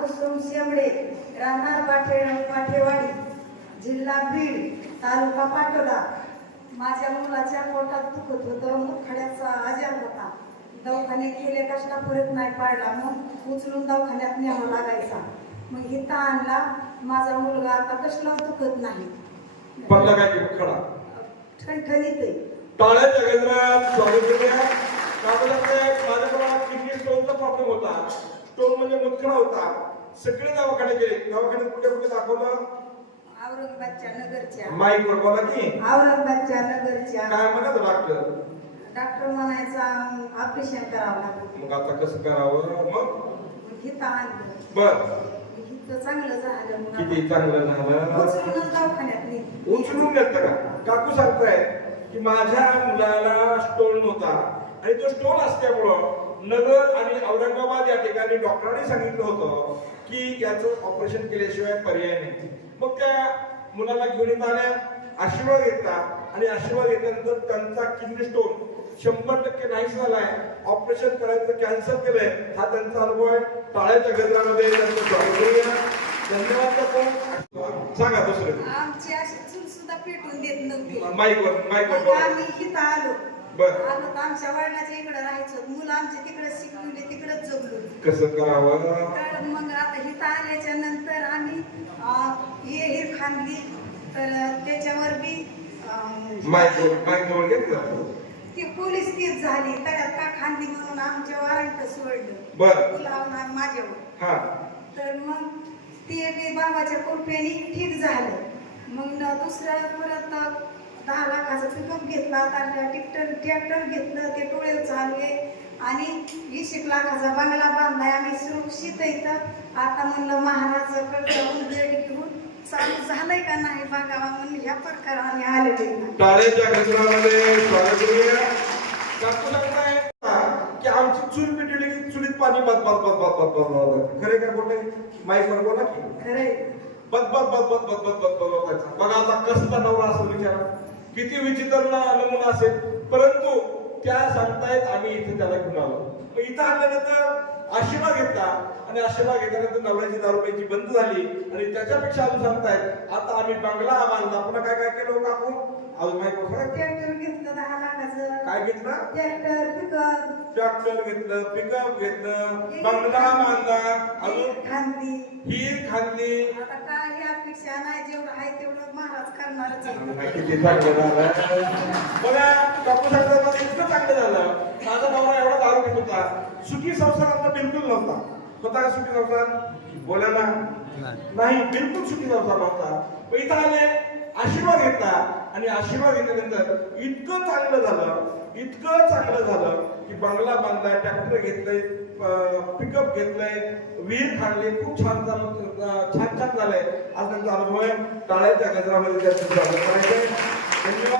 कुसुम शेंबडे, राहणार पाठेवाडी, जिल्हा बीड, तालुका पाटोदा. माझ्या मुलाच्या पोटात दुखत होतं, मुतखड्याचा आजार होता. दवाखाने केले, कसला फरक नाही पडला. मग उचलून दवाखान्यात न्यावा लागायचा. मग इथं आणला. माझा मुलगा आता कसला दुखत नाही. पडला काय की खडा ठणठणीत आहे. टाळ्याच्या केंद्रात स्वागत करूया. माझ्याकडे किडनी स्टोनचा प्रॉब्लेम होता. स्टोन म्हणजे मुतखडा होता. सगळे दवाखाने गेले. दवाखान्यात कुठे कुठे दाखवलं? औरंगाबादच्या नगरच्या. माईक वर बोला की. औरंगाबादच्या नगरच्या. काय म्हणत डॉक्टर? डॉक्टर म्हणायचा ऑपरेशन करावं लागलं. मग आता कसं करावं? मग इथं आणलं. बर, इथं चांगलं झालं. किती चांगलं झालं. उचलूनच दवाखान्यात नेलं. उचलून घेतलं का? काकू सांगताय की माझ्या मुलाला स्टोन होता आणि तो स्टोन असल्यामुळं नगर आणि औरंगाबाद या ठिकाणी डॉक्टरांनी सांगितलं होतं की याचं ऑपरेशन केल्याशिवाय पर्याय नाही. मग त्या मुलाला घेऊन येत आल्या, आशीर्वाद घेतला आणि आशीर्वाद घेतल्यानंतर त्यांचा किडनी स्टोन 100% नाहीच झालाय. ऑपरेशन करायचं कॅन्सल केलंय. हा त्यांचा अनुभव आहे. टाळ्याच्या गजरामध्ये त्यांचं स्वागत करूया. धन्यवाद. सांगा दुसरं. आमची अशी चूल सुद्धा पेटून देत नव्हती. माईकवर आम्ही इथं आलो. बरं, आलो तर आमच्या वडिलाच्या इकडे राहायचं. मुलं आमच्या तिकडे शिकवले, तिकडेच जगलो. कसं करावं? तर मग आता इथं आल्याच्या नंतर आम्ही विहीर खांदली. तर त्याच्यावर बी माईक जवळ घेतलं. ती पोलीस केस झाली. तळ्यात का खांदी म्हणून आमच्या वारंट सोडलं. बरं, तुला माझ्यावर. हा. तर मग ते बी बाबाच्या कृपेने ठीक झालं. मग दुसरं परत 10 लाखाचा पिकअप घेतला. ट्रॅक्टर घेतलं. ते टोळे चालले आणि 20 लाखाचा बंगला बांधलाय. आम्ही सुरक्षित येतं. आता म्हणलं महाराजाकडे उजेड घेऊन चालू झालंय का नाही बघावा म्हणून ह्या प्रकाराने आलेले. टाळ्याच्या गजरामध्ये स्वागत करूया. काकू सांगताय की आमची चूल पेटली की चुलीत पाणी बद बद बद बद बद बद बद. खरे का खोटे? माईक वर बोला की. खरे. बद बद बद बद बद बद बद बद. बघा आता कसला नवरा असेल विचारा. किती विचित्र नमुना असेल. परंतु त्या सांगतायत आम्ही इथे त्याला घेऊन आलो. इथं आल्यानंतर आशीर्वाद घेतला आणि आशीर्वाद घेतल्यानंतर नवऱ्याची दारू प्यायची बंद झाली आणि त्याच्यापेक्षा अजून सांगतायत आता आम्ही बंगला बांधला. पुन्हा काय काय केलं काकू? अजून माहिती ट्रॅक्टर घेतलं 10 लाखाचं. काय घेतलं? Tractor pickup. ट्रॅक्टर घेतलं, पिकअप घेतलं, बंगला बांधला, अजून खांदी. हिर खांदली. आता काय अपेक्षा नाही. जेवढं आहे तेवढं महाराज करणारच आहे. किती चांगलं झालं. बघा काकू सांगतात मला इतकं चांगलं झालं. माझा नवरा एवढा दारू घेत होता. सुखी संसार आता बिलकुल नव्हता. स्वतः का सुखी संसार? बोला ना. नाही, बिलकुल सुखी संसार नव्हता. इथं आले, आशीर्वाद घेतला आणि आशीर्वाद घेतल्यानंतर इतकं चांगलं झालं की बंगला बांधलाय, ट्रॅक्टर घेतलंय, पिकअप घेतलंय, विहीर खांदली. खूप छान झालंय. आज त्यांचा अनुभव आहे. टाळ्याच्या गजरामध्ये त्याचं स्वागत करायचंय. धन्यवाद.